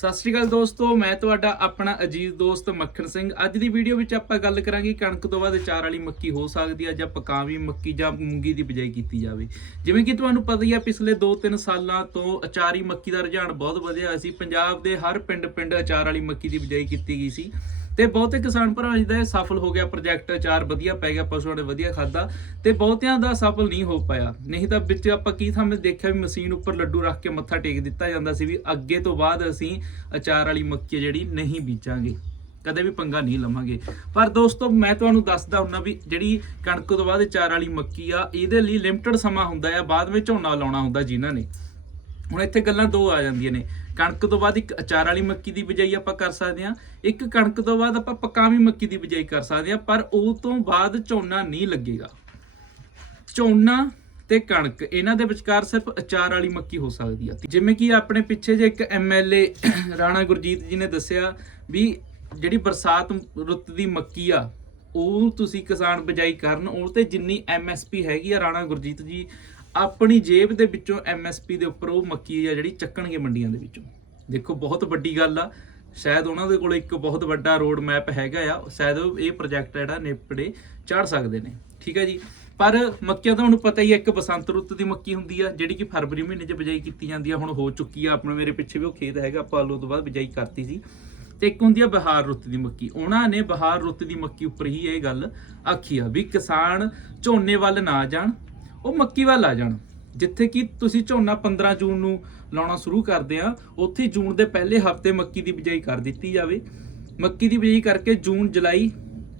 ਸਤਿ ਸ਼੍ਰੀ ਅਕਾਲ ਦੋਸਤੋ, ਮੈਂ ਤੁਹਾਡਾ ਆਪਣਾ ਅਜੀਜ਼ ਦੋਸਤ ਮੱਖਣ ਸਿੰਘ। ਅੱਜ ਦੀ ਵੀਡੀਓ ਵਿੱਚ ਆਪਾਂ ਗੱਲ ਕਰਾਂਗੇ ਕਣਕ ਤੋਂ ਬਾਅਦ ਚਾਰ ਵਾਲੀ ਮੱਕੀ ਹੋ ਸਕਦੀ ਹੈ ਜਾਂ ਪਕਾਵੀ ਮੱਕੀ ਜਾਂ ਮੂੰਗੀ ਦੀ ਬਿਜਾਈ ਕੀਤੀ ਜਾਵੇ। ਜਿਵੇਂ ਕਿ ਤੁਹਾਨੂੰ ਪਤਾ ਹੀ ਆ, ਪਿਛਲੇ 2-3 ਸਾਲਾਂ ਤੋਂ ਅਚਾਰੀ ਮੱਕੀ ਦਾ ਰੁਝਾਨ ਬਹੁਤ ਵਧਿਆ। ਸੀ ਪੰਜਾਬ ਦੇ ਹਰ ਪਿੰਡ-ਪਿੰਡ ਅਚਾਰ ਵਾਲੀ ਮੱਕੀ ਦੀ ਬਿਜਾਈ ਕੀਤੀ ਗਈ ਸੀ। ਤੇ ਬਹੁਤੇ ਕਿਸਾਨ ਭਰਾ ਦਾ ਇਹ ਸਫਲ ਹੋ ਗਿਆ ਪ੍ਰੋਜੈਕਟ ਅਚਾਰ ਵਧੀਆ ਪੈ ਗਿਆ, ਪਸ਼ੂਆਂ ਨੇ ਵਧੀਆ ਖਾਦਾ ਤੇ ਬਹੁਤਿਆਂ ਦਾ ਸਫਲ ਨਹੀਂ ਹੋ ਪਾਇਆ। ਨਹੀਂ ਤਾਂ ਵਿੱਚ ਆਪਾਂ ਕੀ ਥਾਂ ਦੇਖਿਆ ਵੀ ਮਸ਼ੀਨ ਉੱਪਰ ਲੱਡੂ ਰੱਖ ਕੇ ਮੱਥਾ ਟੇਕ ਦਿੱਤਾ ਜਾਂਦਾ ਸੀ ਵੀ ਅੱਗੇ ਤੋਂ ਬਾਅਦ ਅਸੀਂ ਅਚਾਰ ਵਾਲੀ ਮੱਕੀ ਹੈ ਜਿਹੜੀ ਨਹੀਂ ਬੀਜਾਂਗੇ। ਕਦੇ ਵੀ ਪੰਗਾ ਨਹੀਂ ਲਵਾਂਗੇ। ਪਰ ਦੋਸਤੋ, ਮੈਂ ਤੁਹਾਨੂੰ ਦੱਸਦਾ ਹੁੰਨਾ ਵੀ ਜਿਹੜੀ ਕਣਕ ਤੋਂ ਬਾਅਦ ਅਚਾਰ ਵਾਲੀ ਮੱਕੀ ਆ, ਇਹਦੇ ਲਈ ਲਿਮਟਿਡ ਸਮਾਂ ਹੁੰਦਾ ਆ, ਬਾਅਦ ਵਿੱਚ ਝੋਨਾ ਲਾਉਣਾ ਹੁੰਦਾ ਜਿਨ੍ਹਾਂ ਨੇ। ਹੁਣ ਇੱਥੇ ਗੱਲਾਂ ਦੋ ਆ ਜਾਂਦੀਆਂ ਨੇ। ਕਣਕ ਤੋਂ ਬਾਅਦ ਇੱਕ ਅਚਾਰ ਵਾਲੀ ਮੱਕੀ ਦੀ ਬਿਜਾਈ ਆਪਾਂ ਕਰ ਸਕਦੇ ਹਾਂ। ਇੱਕ ਕਣਕ ਤੋਂ ਬਾਅਦ ਆਪਾਂ ਪਕਾਵੀ ਮੱਕੀ ਦੀ ਬਿਜਾਈ ਕਰ ਸਕਦੇ ਹਾਂ, ਪਰ ਉਹ ਤੋਂ ਬਾਅਦ ਝੋਨਾ ਨਹੀਂ ਲੱਗੇਗਾ। ਝੋਨਾ ਤੇ ਕਣਕ, ਇਹਨਾਂ ਦੇ ਵਿਚਕਾਰ ਸਿਰਫ ਅਚਾਰ ਵਾਲੀ ਮੱਕੀ ਹੋ ਸਕਦੀ ਆ। ਜਿਵੇਂ ਕਿ ਆਪਣੇ ਪਿੱਛੇ ਜੇ ਇੱਕ ਐਮਐਲਏ ਰਾਣਾ ਗੁਰਜੀਤ ਜੀ ਨੇ ਦੱਸਿਆ ਵੀ ਜਿਹੜੀ ਬਰਸਾਤ ਰੁੱਤ ਦੀ ਮੱਕੀ ਆ, ਉਹ ਤੁਸੀਂ ਕਿਸਾਨ ਬਿਜਾਈ ਕਰਨ, ਉਹ ਤੇ ਜਿੰਨੀ ਐਮਐਸਪੀ ਹੈਗੀ ਆ ਰਾਣਾ ਗੁਰਜੀਤ ਜੀ ਆਪਣੀ ਜੇਬ ਦੇ ਵਿੱਚੋਂ ਐਮਐਸਪੀ ਦੇ ਉੱਪਰ ਉਹ ਮੱਕੀ ਆ ਜਿਹੜੀ ਚੱਕਣਗੇ ਮੰਡੀਆਂ ਦੇ ਵਿੱਚੋਂ। ਦੇਖੋ, ਬਹੁਤ ਵੱਡੀ ਗੱਲ ਆ। ਸ਼ਾਇਦ ਉਹਨਾਂ ਦੇ ਕੋਲ ਇੱਕ ਬਹੁਤ ਵੱਡਾ ਰੋਡ ਮੈਪ ਹੈਗਾ ਆ। ਸ਼ਾਇਦ ਉਹ ਇਹ ਪ੍ਰੋਜੈਕਟ ਜਿਹੜਾ ਨੇਪੜੇ ਚੜ ਸਕਦੇ ਨੇ। ਠੀਕ ਹੈ ਜੀ? ਪਰ ਮੱਕੀਆਂ ਤਾਂ ਤੁਹਾਨੂੰ ਪਤਾ ਹੀ ਹੈ ਇੱਕ ਬਸੰਤ ਰੁੱਤ ਦੀ ਮੱਕੀ ਹੁੰਦੀ ਆ, ਜਿਹੜੀ ਕਿ ਫਰਵਰੀ ਮਹੀਨੇ 'ਚ ਬਿਜਾਈ ਕੀਤੀ ਜਾਂਦੀ ਆ। ਹੁਣ ਹੋ ਚੁੱਕੀ ਆ, ਆਪਣੇ ਮੇਰੇ ਪਿੱਛੇ ਵੀ ਉਹ ਖੇਤ ਹੈਗਾ, ਆਪਾਂ ਆਲੂ ਤੋਂ ਬਾਅਦ ਬਿਜਾਈ ਕਰਤੀ ਸੀ। ਤੇ ਇੱਕ ਹੁੰਦੀ ਆ ਬਹਾਰ ਰੁੱਤ ਦੀ ਮੱਕੀ। ਉਹਨਾਂ ਨੇ ਬਹਾਰ ਰੁੱਤ ਦੀ ਮੱਕੀ ਉੱਪਰ ਹੀ ਇਹ ਗੱਲ ਆਖੀ ਆ ਵੀ ਕਿਸਾਨ ਝੋਨੇ ਵੱਲ ਨਾ ਜਾਣ। ਉਹ ਮੱਕੀ ਵੱਲ ਆ ਜਾਣ। ਜਿੱਥੇ ਕਿ ਤੁਸੀਂ ਝੋਨਾ 15 ਜੂਨ ਨੂੰ ਲਾਉਣਾ ਸ਼ੁਰੂ ਕਰਦੇ ਆ ਉੱਥੇ ਜੂਨ ਦੇ ਪਹਿਲੇ ਹਫ਼ਤੇ ਮੱਕੀ ਦੀ ਬਿਜਾਈ ਕਰ ਦਿੱਤੀ ਜਾਵੇ। ਮੱਕੀ ਦੀ ਬਿਜਾਈ ਕਰਕੇ ਜੂਨ ਜੁਲਾਈ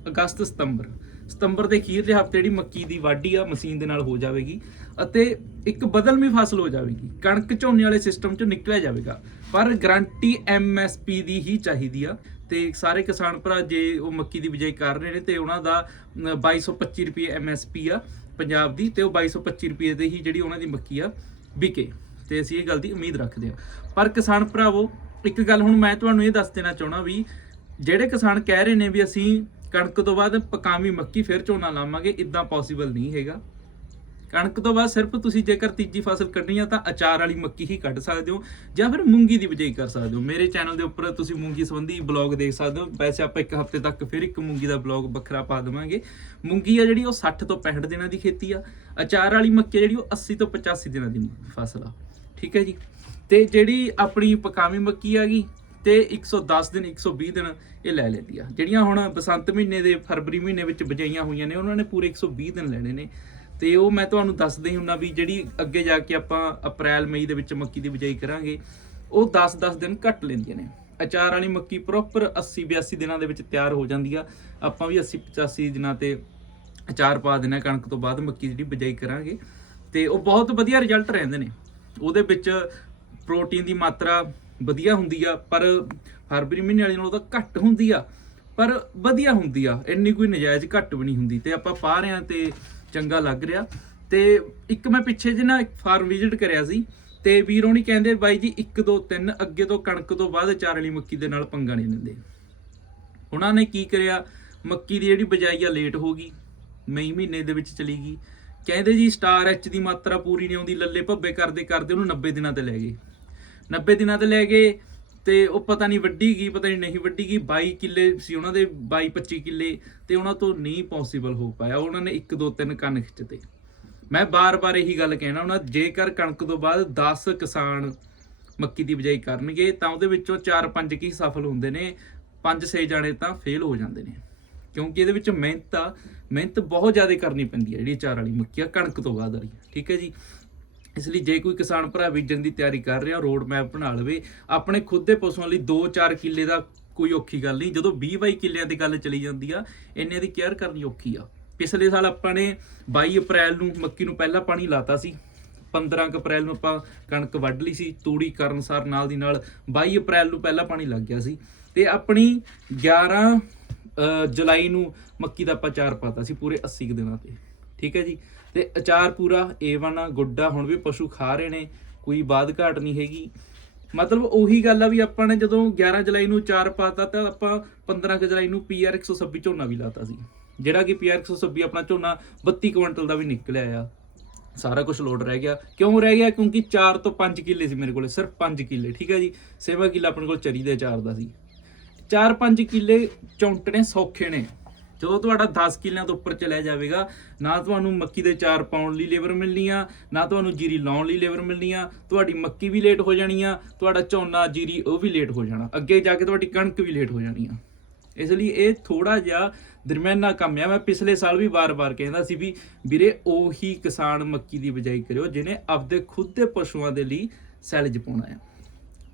ਅਗਸਤ ਸਤੰਬਰ। ਸਤੰਬਰ ਦੇ ਅਖੀਰਲੇ ਹਫ਼ਤੇ ਜਿਹੜੀ ਮੱਕੀ ਦੀ ਵਾਢੀ ਆ ਮਸ਼ੀਨ ਦੇ ਨਾਲ ਹੋ ਜਾਵੇਗੀ ਅਤੇ ਇੱਕ ਬਦਲਵੀਂ ਫਸਲ ਹੋ ਜਾਵੇਗੀ। ਕਣਕ ਝੋਨੇ ਵਾਲੇ ਸਿਸਟਮ ਚੋਂ ਨਿਕਲਿਆ ਜਾਵੇਗਾ ਪਰ ਗਾਰੰਟੀ ਐਮਐਸਪੀ ਦੀ ਹੀ ਚਾਹੀਦੀ ਆ। ਤੇ ਸਾਰੇ ਕਿਸਾਨ ਭਰਾ ਜੇ ਉਹ ਮੱਕੀ ਦੀ ਬਿਜਾਈ ਕਰ ਰਹੇ ਨੇ ਤੇ ਉਹਨਾਂ ਦਾ ਅਮ, 2225 ਰੁਪਏ ਐਮਐਸਪੀ ਆ। ਪੰਜਾਬ ਦੀ ਤੇ ਉਹ 2225 ਰੁਪਏ ਦੇ ਹੀ ਜਿਹੜੀ ਉਹਨਾਂ ਦੀ ਮੱਕੀ ਆ, ਵਿਕੇ। ਤੇ ਅਸੀਂ ਇਹ ਗੱਲ ਦੀ ਉਮੀਦ ਰੱਖਦੇ ਹਾਂ। ਪਰ ਕਿਸਾਨ ਭਰਾਵੋ, ਇੱਕ ਗੱਲ ਹੁਣ ਮੈਂ ਤੁਹਾਨੂੰ ਇਹ ਦੱਸ ਦੇਣਾ ਚਾਹਣਾ ਵੀ ਜਿਹੜੇ ਕਿਸਾਨ ਕਹਿ ਰਹੇ ਨੇ ਵੀ ਅਸੀਂ ਕਣਕ ਤੋਂ ਬਾਅਦ ਪਕਾਵੀ ਮੱਕੀ ਫਿਰ ਝੋਨਾ ਲਾਵਾਂਗੇ ਇਦਾਂ ਪੋਸੀਬਲ ਨਹੀਂ ਹੈਗਾ। ਕਣਕ ਤੋਂ ਬਾਅਦ ਸਿਰਫ ਤੁਸੀਂ ਜੇਕਰ ਤੀਜੀ ਫਸਲ ਕੱਢਣੀ ਆ ਤਾਂ ਅਚਾਰ ਵਾਲੀ ਮੱਕੀ ਹੀ ਕੱਢ ਸਕਦੇ ਹੋ ਜਾਂ ਫਿਰ ਮੂੰਗੀ ਦੀ ਬਿਜਾਈ ਕਰ ਸਕਦੇ ਹੋ। ਮੇਰੇ ਚੈਨਲ ਦੇ ਉੱਪਰ ਤੁਸੀਂ ਮੂੰਗੀ ਸੰਬੰਧੀ ਬਲੌਗ ਦੇਖ ਸਕਦੇ ਹੋ। ਵੈਸੇ ਆਪਾਂ ਇੱਕ ਹਫ਼ਤੇ ਤੱਕ ਫਿਰ ਇੱਕ ਮੂੰਗੀ ਦਾ ਬਲੌਗ ਵੱਖਰਾ ਪਾ ਦੇਵਾਂਗੇ। ਮੂੰਗੀ ਆ ਜਿਹੜੀ ਉਹ 60 ਤੋਂ 65 ਦਿਨਾਂ ਦੀ ਖੇਤੀ ਆ। ਅਚਾਰ ਵਾਲੀ ਮੱਕੀ ਆ ਜਿਹੜੀ ਉਹ 80 ਤੋਂ 85 ਦਿਨਾਂ ਦੀ ਫਸਲ ਆ। ਠੀਕ ਹੈ ਜੀ? ਤੇ ਜਿਹੜੀ ਆਪਣੀ ਪਕਾਵੀ ਮੱਕੀ ਆ ਗਈ, ਤੇ 110 ਦਿਨ 120 ਦਿਨ ਇਹ ਲੈ ਲੈਂਦੀ ਆ। ਜਿਹੜੀਆਂ ਹੁਣ ਬਸੰਤ ਮਹੀਨੇ ਦੇ, ਫਰਵਰੀ ਮਹੀਨੇ ਵਿੱਚ ਬਜਾਈਆਂ ਹੋਈਆਂ ਨੇ, ਉਹਨਾਂ ਨੇ ਪੂਰੇ 120 ਦਿਨ ਲੈਣੇ ਨੇ। ਤੇ ਉਹ ਮੈਂ ਤੁਹਾਨੂੰ ਦੱਸਦੇ ਹੁੰਨਾ ਵੀ ਜਿਹੜੀ ਅੱਗੇ ਜਾ ਕੇ ਆਪਾਂ ਅਪ੍ਰੈਲ, ਮਈ ਦੇ ਵਿੱਚ ਮੱਕੀ ਦੀ ਬਿਜਾਈ ਕਰਾਂਗੇ, ਉਹ 10-10 ਦਿਨ ਘੱਟ ਲੈਂਦੀਆਂ ਨੇ। ਅਚਾਰ ਵਾਲੀ ਮੱਕੀ ਪ੍ਰੋਪਰ 80-82 ਦਿਨਾਂ ਦੇ ਵਿੱਚ ਤਿਆਰ ਹੋ ਜਾਂਦੀ ਆ। ਆਪਾਂ ਵੀ 80-85 ਦਿਨਾਂ ਤੇ ਅਚਾਰ ਪਾ ਦੇਣਾ ਕਣਕ ਤੋਂ ਬਾਅਦ ਮੱਕੀ ਦੀ ਜਿਹੜੀ ਬਿਜਾਈ ਕਰਾਂਗੇ। ਤੇ ਉਹ ਬਹੁਤ ਵਧੀਆ ਰਿਜ਼ਲਟ ਰਹਿੰਦੇ ਨੇ। ਉਹਦੇ ਵਿੱਚ ਪ੍ਰੋਟੀਨ ਦੀ ਮਾਤਰਾ ਵਧੀਆ ਹੁੰਦੀ ਆ, ਪਰ ਫਰਵਰੀ ਮਹੀਨੇ ਵਾਲੀ ਨਾਲੋਂ ਤਾਂ ਘੱਟ ਹੁੰਦੀ ਆ। ਪਰ ਵਧੀਆ ਹੁੰਦੀ ਆ। ਇੰਨੀ ਕੋਈ ਨਜਾਇਜ਼ ਘੱਟ ਵੀ ਨਹੀਂ ਹੁੰਦੀ। ਤੇ ਆਪਾਂ ਪਾ ਰਹੇ ਆ ਤੇ ਚੰਗਾ ਲੱਗ ਰਿਹਾ। ਤੇ ਇੱਕ ਮੈਂ ਪਿੱਛੇ ਜੇ ਨਾ ਇੱਕ ਫਾਰਮ ਵਿਜ਼ਿਟ ਕਰਿਆ ਸੀ ਤੇ ਵੀਰੋਂ ਨਹੀਂ ਕਹਿੰਦੇ, ਬਾਈ ਜੀ 1 2 3 ਅੱਗੇ ਤੋਂ ਕਣਕ ਤੋਂ ਬਾਅਦ ਚਾਰ ਵਾਲੀ ਮੱਕੀ ਦੇ ਨਾਲ ਪੰਗਾ ਨਹੀਂ ਲੈਂਦੇ ਉਹਨਾਂ ਨੇ ਕੀ ਕਰਿਆ? ਮੱਕੀ ਦੀ ਜਿਹੜੀ ਬਜਾਈ ਆ ਲੇਟ ਹੋ ਗਈ, ਮਈ ਮਹੀਨੇ ਦੇ ਵਿੱਚ ਚਲੀ ਗਈ। ਕਹਿੰਦੇ ਜੀ ਸਟਾਰ ਐਚ ਦੀ ਮਾਤਰਾ ਪੂਰੀ ਨਹੀਂ ਆਉਂਦੀ, ਲੱਲੇ ਭੱਬੇ ਕਰਦੇ ਕਰਦੇ ਉਹਨੂੰ 90 ਦਿਨਾਂ ਤੇ ਲੈ ਗਏ। 90 ਦਿਨਾਂ ਤੇ ਲੈ ਗਏ ਤੇ ਉਹ ਪਤਾ ਨਹੀਂ ਵੱਡੀ ਗਈ ਪਤਾ ਨਹੀਂ ਨਹੀਂ ਵੱਡੀ ਗਈ 22 ਕਿੱਲੇ ਸੀ ਉਹਨਾਂ ਦੇ 22 25 ਕਿੱਲੇ ਤੇ ਉਹਨਾਂ ਤੋਂ ਨਹੀਂ ਪੋਸੀਬਲ ਹੋ ਪਾਇਆ। ਉਹਨਾਂ ਨੇ 1 2 3 ਕੰਨ ਖਿੱਚਤੇ। ਮੈਂ ਬਾਰ-ਬਾਰ ਇਹੀ ਗੱਲ ਕਹਿਣਾ ਉਹਨਾਂ ਜੇਕਰ ਕਣਕ ਤੋਂ ਬਾਅਦ 10 ਕਿਸਾਨ ਮੱਕੀ ਦੀ ਬਿਜਾਈ ਕਰਨਗੇ, ਤਾਂ ਉਹਦੇ ਵਿੱਚੋਂ 4-5 ਕੀ ਸਫਲ ਹੁੰਦੇ ਨੇ 5-6 ਜਾਣੇ ਤਾਂ ਫੇਲ ਹੋ ਜਾਂਦੇ ਨੇ। ਕਿਉਂਕਿ ਇਹਦੇ ਵਿੱਚ ਮਿਹਨਤ ਆ, ਮਿਹਨਤ ਬਹੁਤ ਜ਼ਿਆਦਾ ਕਰਨੀ ਪੈਂਦੀ ਹੈ ਜਿਹੜੀ ਚਾਰ ਵਾਲੀ ਮੱਕੀ ਆ, ਕਣਕ ਤੋਂ ਬਾਅਦ ਵਾਲੀ। ਠੀਕ ਹੈ ਜੀ? ਇਸ ਲਈ ਜੇ ਕੋਈ ਕਿਸਾਨ ਭਰਾ ਬੀਜਣ ਦੀ ਤਿਆਰੀ ਕਰ ਰਿਹਾ ਰੋਡ ਮੈਪ ਬਣਾ ਲਵੇ, ਆਪਣੇ ਖੁਦ ਦੇ ਪਸ਼ੂਆਂ ਲਈ 2-4 ਕਿੱਲੇ ਦਾ ਕੋਈ ਔਖੀ ਗੱਲ ਨਹੀਂ। ਜਦੋਂ 20-22 ਕਿੱਲਿਆਂ ਦੀ ਗੱਲ ਚਲੀ ਜਾਂਦੀ ਆ ਇੰਨੇ ਦੀ ਕੇਅਰ ਕਰਨੀ ਔਖੀ ਆ। ਪਿਛਲੇ ਸਾਲ ਆਪਾਂ ਨੇ 22 ਅਪ੍ਰੈਲ ਨੂੰ ਮੱਕੀ ਨੂੰ ਪਹਿਲਾਂ ਪਾਣੀ ਲਾਤਾ ਸੀ। 15 ਕੁ ਅਪ੍ਰੈਲ ਨੂੰ ਆਪਾਂ ਕਣਕ ਵੱਢ ਲਈ ਸੀ। ਤੂੜੀ ਕਰਨਸਾਰ ਨਾਲ ਦੀ ਨਾਲ 22 ਅਪ੍ਰੈਲ ਨੂੰ ਪਹਿਲਾਂ ਪਾਣੀ ਲੱਗ ਗਿਆ ਸੀ। ਤੇ ਆਪਣੀ 11 ਜੁਲਾਈ ਨੂੰ ਮੱਕੀ ਦਾ ਆਪਾਂ ਚਾਰ ਪਾਤਾ ਸੀ ਪੂਰੇ 80 ਕੁ ਦਿਨਾਂ ਤੇ। ਠੀਕ ਹੈ ਜੀ? ਤੇ ਅਚਾਰ ਪੂਰਾ A1 ਆ, ਗੁੱਡਾ ਹੁਣ ਵੀ ਪਸ਼ੂ ਖਾ ਰਹੇ ਨੇ, ਕੋਈ ਬਾਦ ਘਾਟ ਨਹੀਂ ਹੈਗੀ। ਮਤਲਬ ਉਹੀ ਗੱਲ ਆ ਵੀ ਆਪਾਂ ਨੇ ਜਦੋਂ 11 ਜੁਲਾਈ ਨੂੰ ਚਾਰ ਪਾਤਾ ਤਾਂ ਆਪਾਂ 15 ਕੁ ਜੁਲਾਈ ਨੂੰ PR 126 ਝੋਨਾ ਵੀ ਲਾਤਾ ਸੀ। ਜਿਹੜਾ ਕਿ PR 126 ਆਪਣਾ ਝੋਨਾ 32 ਕੁਇੰਟਲ ਦਾ ਵੀ ਨਿਕਲਿਆ ਆ। ਸਾਰਾ ਕੁਝ ਲੋਡ ਰਹਿ ਗਿਆ। ਕਿਉਂ ਰਹਿ ਗਿਆ? ਕਿਉਂਕਿ 4 ਤੋਂ 5 ਕਿੱਲੇ ਸੀ ਮੇਰੇ ਕੋਲੇ, ਸਿਰਫ 5 ਕਿੱਲੇ, ਠੀਕ ਹੈ ਜੀ? ਸੇਵਾ ਕਿੱਲਾ ਆਪਣੇ ਕੋਲ ਚਰੀ ਦੇ ਚਾਰ ਦਾ ਸੀ। 4-5 ਕਿੱਲੇ ਚੌਂਟਣੇ ਸੌਖੇ ਨੇ। ਜਦੋਂ ਤੁਹਾਡਾ 10 ਕਿੱਲਿਆਂ ਤੋਂ ਉੱਪਰ ਚਲਿਆ ਜਾਵੇਗਾ, ਨਾ ਤੁਹਾਨੂੰ ਮੱਕੀ ਦੇ ਚਾਰ ਪਾਉਣ ਲਈ ਲੇਬਰ ਮਿਲਣੀ ਆ ਨਾ ਤੁਹਾਨੂੰ ਜੀਰੀ ਲਾਉਣ ਲਈ ਲੇਬਰ ਮਿਲਣੀ ਆ ਤੁਹਾਡੀ ਮੱਕੀ ਵੀ ਲੇਟ ਹੋ ਜਾਣੀ ਆ ਤੁਹਾਡਾ ਝੋਨਾ, ਜੀਰੀ ਉਹ ਵੀ ਲੇਟ ਹੋ ਜਾਣਾ। ਅੱਗੇ ਜਾ ਕੇ ਤੁਹਾਡੀ ਕਣਕ ਵੀ ਲੇਟ ਹੋ ਜਾਣੀ ਆ। ਇਸ ਲਈ ਇਹ ਥੋੜਾ ਜਿਹਾ ਦਰਮਿਆਨਾ ਕੰਮ ਆ। ਮੈਂ ਪਿਛਲੇ ਸਾਲ ਵੀ ਵਾਰ-ਵਾਰ ਕਹਿੰਦਾ ਸੀ ਵੀ ਵੀਰੇ ਉਹੀ ਕਿਸਾਨ ਮੱਕੀ ਦੀ ਬਿਜਾਈ ਕਰਿਓ, ਜਿਹਨੇ ਆਪਦੇ ਖੁਦ ਦੇ ਪਸ਼ੂਆਂ ਦੇ ਲਈ ਸੈਲਜ ਪਾਉਣਾ ਆ।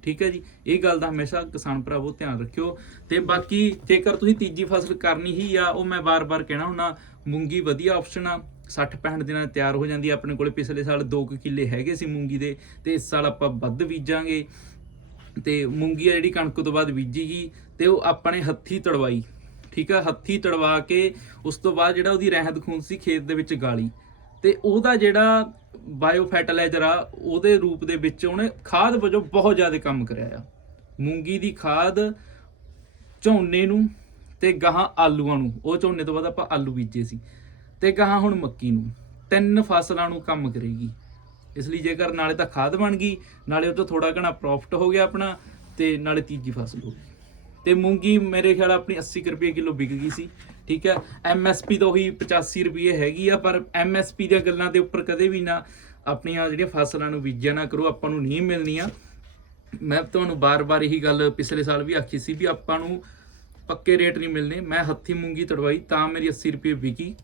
ਠੀਕ ਹੈ ਜੀ? ਇਹ ਗੱਲ ਦਾ ਹਮੇਸ਼ਾ ਕਿਸਾਨ ਭਰਾਵੋ ਧਿਆਨ ਰੱਖਿਓ। ਤੇ ਬਾਕੀ ਜੇਕਰ ਤੁਸੀਂ ਤੀਜੀ ਫਸਲ ਕਰਨੀ ਹੀ ਆ, ਉਹ ਮੈਂ ਬਾਰ-ਬਾਰ ਕਹਿਣਾ ਹੁੰਦਾ, ਮੂੰਗੀ ਵਧੀਆ ਆਪਸ਼ਨ ਆ। 60 65 ਦਿਨਾਂ ਤਿਆਰ ਹੋ ਜਾਂਦੀ ਆਪਣੇ ਕੋਲੇ ਪਿਛਲੇ ਸਾਲ 2 ਕਿੱਲੇ ਹੈਗੇ ਸੀ ਮੂੰਗੀ ਦੇ, ਤੇ ਇਸ ਸਾਲ ਆਪਾਂ ਵੱਧ ਬੀਜਾਂਗੇ। ਤੇ ਮੂੰਗੀ ਆ ਜਿਹੜੀ ਕਣਕ ਤੋਂ ਬਾਅਦ ਬੀਜੀ ਗਈ ਤੇ ਉਹ ਆਪਣੇ ਹੱਥੀ ਤੜਵਾਈ। ਠੀਕ ਆ? ਹੱਥੀ ਤੜਵਾ ਕੇ ਉਸ ਤੋਂ ਬਾਅਦ ਜਿਹੜਾ ਉਹਦੀ ਰਹਿੰਦ ਖੂੰਦ ਸੀ ਖੇਤ ਦੇ ਵਿੱਚ ਗਾਲੀ। ਤੇ ਉਹਦਾ ਜਿਹੜਾ ਬਾਇਓ ਫਰਟੀਲਾਈਜ਼ਰ ਆ, ਉਹਦੇ ਰੂਪ ਦੇ ਵਿੱਚ ਉਹਨੇ ਖਾਦ ਵਜੋਂ ਬਹੁਤ ਜ਼ਿਆਦਾ ਕੰਮ ਕਰਿਆ ਆ। ਮੂੰਗੀ ਦੀ ਖਾਦ ਝੋਨੇ ਨੂੰ ਤੇ ਗਾਹਾਂ ਆਲੂਆਂ ਨੂੰ, ਉਹ ਝੋਨੇ ਤੋਂ ਬਾਅਦ ਆਪਾਂ ਆਲੂ ਬੀਜੇ ਸੀ ਤੇ ਗਾਹਾਂ ਹੁਣ ਮੱਕੀ ਨੂੰ, ਤਿੰਨ ਫਸਲਾਂ ਨੂੰ ਕੰਮ ਕਰੇਗੀ। ਇਸ ਲਈ ਜੇਕਰ ਨਾਲੇ ਤਾਂ ਖਾਦ ਬਣ ਗਈ, ਨਾਲੇ ਉਹ ਤੋਂ ਥੋੜਾ ਘਣਾ ਪ੍ਰੋਫਿਟ ਹੋ ਗਿਆ ਆਪਣਾ ਤੇ ਨਾਲੇ ਤੀਜੀ ਫਸਲ ਹੋ ਗਈ। ਤੇ ਮੂੰਗੀ ਮੇਰੇ ਖਿਆਲ ਆਪਣੀ 80 ਕੁ ਰੁਪਏ ਕਿਲੋ ਵਿਕ ਗਈ ਸੀ। ਠੀਕ ਹੈ? ਐਮਐਸਪੀ ਤਾਂ ਉਹੀ 85 ਰੁਪਏ ਹੈਗੀ ਆ ਪਰ ਐਮਐਸਪੀ ਦੀਆਂ ਗੱਲਾਂ ਦੇ ਉੱਪਰ ਕਦੇ ਵੀ ਨਾ ਆਪਣੀਆਂ ਜਿਹੜੀਆਂ ਫਸਲਾਂ ਨੂੰ ਬੀਜਿਆ ਨਾ ਕਰੋ ਆਪਾਂ ਨੂੰ ਨਹੀਂ ਮਿਲਣੀਆਂ। ਮੈਂ ਤੁਹਾਨੂੰ ਬਾਰ-ਬਾਰ ਇਹੀ ਗੱਲ ਪਿਛਲੇ ਸਾਲ ਵੀ ਆਖੀ ਸੀ ਵੀ ਆਪਾਂ ਨੂੰ ਪੱਕੇ ਰੇਟ ਨਹੀਂ ਮਿਲਨੇ ਮੈਂ ਹੱਥੀ ਮੂੰਗੀ ਤੜਵਾਈ ਤਾਂ ਮੇਰੀ 80 ਰੁਪਏ ਵਿਕੀ।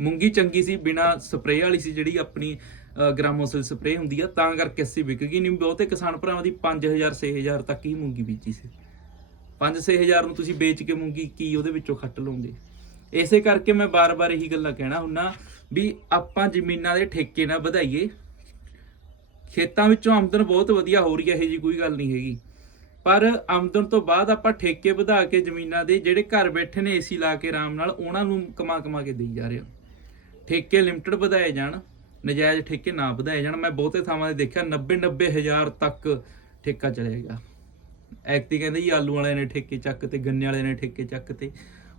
ਮੂੰਗੀ ਚੰਗੀ ਸੀ ਬਿਨਾ ਸਪਰੇਅ ਵਾਲੀ ਸੀ ਜਿਹੜੀ ਆਪਣੀ ਅ, ਸਪਰੇਅ ਹੁੰਦੀ ਆ ਤਾਂ ਕਰਕੇ ਅਸੀਂ ਵਿਕ ਗਈ। ਨਹੀਂ ਬਹੁਤੇ ਕਿਸਾਨ ਭਰਾਵਾਂ ਦੀ 5000 6000 ਤੱਕ ਹੀ ਮੂੰਗੀ ਬੀਜੀ ਸੀ। 5-6000 ਨੂੰ ਤੁਸੀਂ ਵੇਚ ਕੇ ਮੂੰਗੀ ਕੀ ਉਹਦੇ ਵਿੱਚੋਂ ਖੱਟ ਲਓਗੇ? ਇਸੇ ਕਰਕੇ ਮੈਂ ਬਾਰ-ਬਾਰ ਇਹੀ ਗੱਲਾਂ ਕਹਿਣਾ ਹੁੰਨਾ ਵੀ ਆਪਾਂ ਜ਼ਮੀਨਾਂ ਦੇ ਠੇਕੇ ਨਾ ਵਧਾਈਏ। ਖੇਤਾਂ ਵਿੱਚੋਂ ਆਮਦਨ ਬਹੁਤ ਵਧੀਆ ਹੋ ਰਹੀ ਹੈ, ਇਹ ਜੀ ਕੋਈ ਗੱਲ ਨਹੀਂ ਹੈਗੀ। ਪਰ ਆਮਦਨ ਤੋਂ ਬਾਅਦ ਆਪਾਂ ਠੇਕੇ ਵਧਾ ਕੇ ਜ਼ਮੀਨਾਂ ਦੇ ਜਿਹੜੇ ਘਰ ਬੈਠੇ ਨੇ ਏਸੀ ਲਾ ਕੇ ਆਰਾਮ ਨਾਲ, ਉਹਨਾਂ ਨੂੰ ਕਮਾ ਕਮਾ ਕੇ ਦੇਈ ਜਾ ਰਹੇ ਹੋ। ਠੇਕੇ ਲਿਮਟਿਡ ਵਧਾਏ ਜਾਣ, ਨਜਾਇਜ਼ ਠੇਕੇ ਨਾ ਵਧਾਏ ਜਾਣ। ਮੈਂ ਬਹੁਤੇ ਥਾਵਾਂ ਤੇ ਦੇਖਿਆ 90 90 ਹਜ਼ਾਰ ਤੱਕ ਠੇਕਾ ਚਲੇਗਾ ਐਕਤੀ ਕਹਿੰਦੇ ਜੀ ਆਲੂ ਵਾਲਿਆਂ ਨੇ ਠੇਕੇ ਚੱਕ ਤੇ, ਗੰਨੇ ਵਾਲਿਆਂ ਨੇ ਠੇਕੇ ਚੱਕ ਤੇ।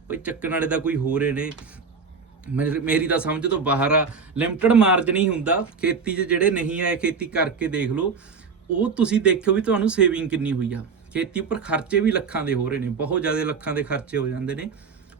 ਭਈ ਚੱਕਣ ਵਾਲੇ ਤਾਂ ਕੋਈ ਹੋ ਰਹੇ ਨੇ। ਮੇਰੀ ਮੇਰੀ ਤਾਂ ਸਮਝ ਤੋਂ ਬਾਹਰ ਆ ਲਿਮਟਿਡ ਮਾਰਜਨ ਹੀ ਹੁੰਦਾ। ਖੇਤੀ 'ਚ ਜਿਹੜੇ ਨਹੀਂ ਆਏ, ਖੇਤੀ ਕਰਕੇ ਦੇਖ ਲਓ। ਉਹ ਤੁਸੀਂ ਦੇਖਿਓ ਵੀ ਤੁਹਾਨੂੰ ਸੇਵਿੰਗ ਕਿੰਨੀ ਹੋਈ ਆ। ਖੇਤੀ ਉੱਪਰ ਖਰਚੇ ਵੀ ਲੱਖਾਂ ਦੇ ਹੋ ਰਹੇ ਨੇ, ਬਹੁਤ ਜ਼ਿਆਦਾ ਲੱਖਾਂ ਦੇ ਖਰਚੇ ਹੋ ਜਾਂਦੇ ਨੇ।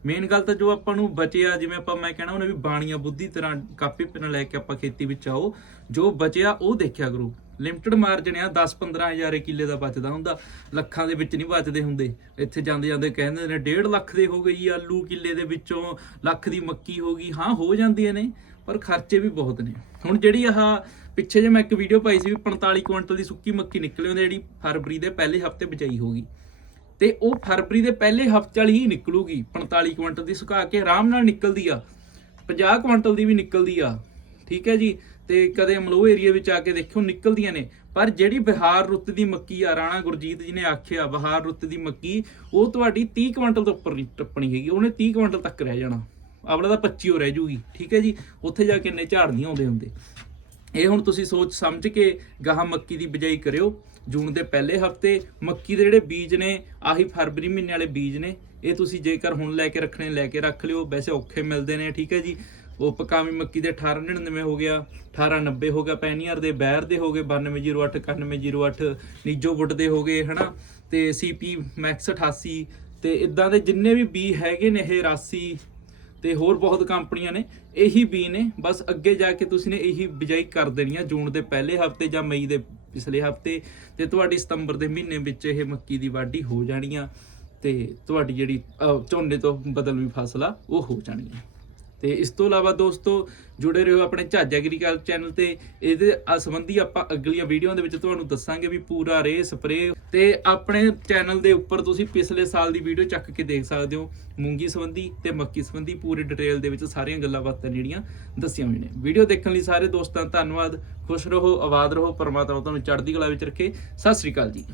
ਮੇਨ ਗੱਲ ਤਾਂ ਜੋ ਆਪਾਂ ਨੂੰ ਬਚਿਆ, ਜਿਵੇਂ ਆਪਾਂ, ਮੈਂ ਕਹਿਣਾ ਉਹਨੇ ਵੀ ਬਾਣੀਆਂ ਬੁੱਧੀ ਤਰ੍ਹਾਂ ਕਾਪੀ ਪੈਨ ਲੈ ਕੇ ਆਪਾਂ ਖੇਤੀ ਵਿੱਚ ਆਓ। ਜੋ ਬਚਿਆ ਉਹ ਦੇਖਿਆ ਕਰੋ। ਲਿਮਟਿਡ ਮਾਰਜਨ ਆ 10-15 ਹਜ਼ਾਰ ਕਿੱਲੇ ਦਾ ਬਚਦਾ ਹੁੰਦਾ। ਲੱਖਾਂ ਦੇ ਵਿੱਚ ਨਹੀਂ ਬਚਦੇ ਹੁੰਦੇ। ਇੱਥੇ ਜਾਂਦੇ ਜਾਂਦੇ ਕਹਿੰਦੇ ਨੇ 1.5 ਲੱਖ ਦੇ ਹੋ ਗਈ ਆਲੂ ਕਿੱਲੇ ਦੇ ਵਿੱਚੋਂ। ਲੱਖ ਦੀ ਮੱਕੀ ਹੋ ਗਈ। ਹਾਂ, ਹੋ ਜਾਂਦੀਆਂ ਨੇ, ਪਰ ਖਰਚੇ ਵੀ ਬਹੁਤ ਨੇ। ਹੁਣ ਜਿਹੜੀ ਆਹ ਪਿੱਛੇ ਜੇ ਮੈਂ ਇੱਕ ਵੀਡੀਓ ਪਾਈ ਸੀ ਵੀ 45 ਕੁਇੰਟਲ ਦੀ ਸੁੱਕੀ ਮੱਕੀ ਨਿਕਲੀ ਉਹਦੇ ਜਿਹੜੀ ਫਰਵਰੀ ਦੇ ਪਹਿਲੇ ਹਫ਼ਤੇ ਬਚਾਈ ਹੋਗੀ ਤੇ ਉਹ ਫਰਵਰੀ ਦੇ ਪਹਿਲੇ ਹਫ਼ਤੇ ਵਾਲੀ ਹੀ ਨਿਕਲੂਗੀ। 45 ਕੁਇੰਟਲ ਦੀ ਸੁਕਾ ਕੇ ਆਰਾਮ ਨਾਲ ਨਿਕਲਦੀ ਆ। 50 ਕੁਇੰਟਲ ਦੀ ਵੀ ਨਿਕਲਦੀ ਆ। ਠੀਕ ਹੈ ਜੀ। ਤੇ ਕਦੇ ਅਮਲੋ ਏਰੀਆ ਵਿੱਚ ਆ ਕੇ ਦੇਖਿਓ ਨਿਕਲਦੀਆਂ ਨੇ। ਪਰ ਜਿਹੜੀ ਬਿਹਾਰ ਰੁੱਤ ਦੀ ਮੱਕੀ ਆ, ਰਾਣਾ ਗੁਰਜੀਤ ਜੀ ਨੇ ਆਖਿਆ, ਬਿਹਾਰ ਰੁੱਤ ਦੀ ਮੱਕੀ, ਉਹ ਤੁਹਾਡੀ 30 ਕੁਇੰਟਲ ਤੋਂ ਉੱਪਰ ਟੱਪਣੀ ਹੈਗੀ, ਉਹਨੇ 30 ਕੁਇੰਟਲ ਤੱਕ ਰਹਿ ਜਾਣਾ। ਆਪਣਾ ਤਾਂ 25 ਹੋ ਰਹਿ ਜੂਗੀ, ਠੀਕ ਹੈ ਜੀ? ਉੱਥੇ ਜਾ ਕੇ ਇੰਨੇ ਝਾੜ ਨਹੀਂ ਆਉਂਦੇ ਹੁੰਦੇ। ਇਹ ਹੁਣ ਤੁਸੀਂ ਸੋਚ ਸਮਝ ਕੇ ਗਾਹਾਂ ਮੱਕੀ ਦੀ ਬਿਜਾਈ ਕਰਿਓ। ਜੂਨ ਦੇ ਪਹਿਲੇ ਹਫ਼ਤੇ ਮੱਕੀ ਦੇ ਜਿਹੜੇ ਬੀਜ ਨੇ, ਆਹੀ ਫਰਵਰੀ ਮਹੀਨੇ ਵਾਲੇ ਬੀਜ ਨੇ, ਇਹ ਤੁਸੀਂ ਜੇਕਰ ਹੁਣ ਲੈ ਕੇ ਰੱਖਣੇ, ਲੈ ਕੇ ਰੱਖ ਲਿਓ। ਵੈਸੇ ਔਖੇ ਮਿਲਦੇ ਨੇ, ਠੀਕ ਹੈ ਜੀ? ਉਹ ਪਕਾਵੀ ਮੱਕੀ ਦੇ 1899 ਹੋ ਗਿਆ 1890 ਹੋ ਗਿਆ, ਪੈਨੀਅਰ ਦੇ ਬੈਰ ਦੇ ਹੋ ਗਏ 9208 9108 ਨੀਜੋ ਵੁੱਡ ਦੇ ਹੋ ਗਏ, ਹਨਾ? ਤੇ ਸੀਪੀ ਮੈਕਸ 88 ਤੇ ਇਦਾਂ ਦੇ ਜਿੰਨੇ ਵੀ ਬੀ ਹੈਗੇ ਨੇ ਇਹ ਰਾਸੀ, ਤੇ ਹੋਰ ਬਹੁਤ ਕੰਪਨੀਆਂ ਨੇ, ਇਹੀ ਬੀ ਨੇ, ਬਸ ਅੱਗੇ ਜਾ ਕੇ ਤੁਸੀਂ ਨੇ ਇਹੀ ਬਿਜਾਈ ਕਰ ਦੇਣੀ ਆ ਜੂਨ ਦੇ ਪਹਿਲੇ ਹਫ਼ਤੇ ਜਾਂ ਮਈ ਦੇ ਪਿਛਲੇ ਹਫ਼ਤੇ, ਤੇ ਤੁਹਾਡੀ ਸਤੰਬਰ ਦੇ ਮਹੀਨੇ ਵਿੱਚ ਇਹ ਮੱਕੀ ਦੀ ਵਾਢੀ ਹੋ ਜਾਣੀ ਆ, ਤੇ ਤੁਹਾਡੀ ਜਿਹੜੀ ਝੋਨੇ ਤੋਂ ਬਦਲਵੀਂ ਫਸਲ ਆ, ਉਹ ਹੋ ਜਾਣੀ ਆ। ਤੇ ਇਸ ਤੋਂ ਇਲਾਵਾ ਦੋਸਤੋ, ਜੁੜੇ ਰਹੋ ਆਪਣੇ ਝੱਜ ਐਗਰੀਕਲਚਰ ਚੈਨਲ ਤੇ। ਇਹਦੇ ਸੰਬੰਧੀ ਆਪਾਂ ਅਗਲੀਆਂ ਵੀਡੀਓ ਦੇ ਵਿੱਚ ਤੁਹਾਨੂੰ ਦੱਸਾਂਗੇ ਵੀ ਪੂਰਾ ਰੇ, ਸਪਰੇ। ਤੇ ਆਪਣੇ ਚੈਨਲ ਦੇ ਉੱਪਰ ਤੁਸੀਂ ਪਿਛਲੇ ਸਾਲ ਦੀ ਵੀਡੀਓ ਚੱਕ ਕੇ ਦੇਖ ਸਕਦੇ ਹੋ। ਮੂੰਗੀ ਸੰਬੰਧੀ ਤੇ ਮੱਕੀ ਸੰਬੰਧੀ ਪੂਰੀ ਡਿਟੇਲ ਦੇ ਵਿੱਚ ਸਾਰੀਆਂ ਗੱਲਾਂ ਬਾਤਾਂ ਜਿਹੜੀਆਂ ਦੱਸੀਆਂ ਹੋਈਆਂ ਨੇ। ਵੀਡੀਓ ਦੇਖਣ ਲਈ ਸਾਰੇ ਦੋਸਤਾਂ, ਧੰਨਵਾਦ। ਖੁਸ਼ ਰਹੋ, ਆਬਾਦ ਰਹੋ, ਪਰਮਾਤਮਾ ਤੁਹਾਨੂੰ ਚੜ੍ਹਦੀ ਕਲਾ ਵਿੱਚ ਰੱਖੇ। ਸਤਿ ਸ੍ਰੀ ਅਕਾਲ ਜੀ।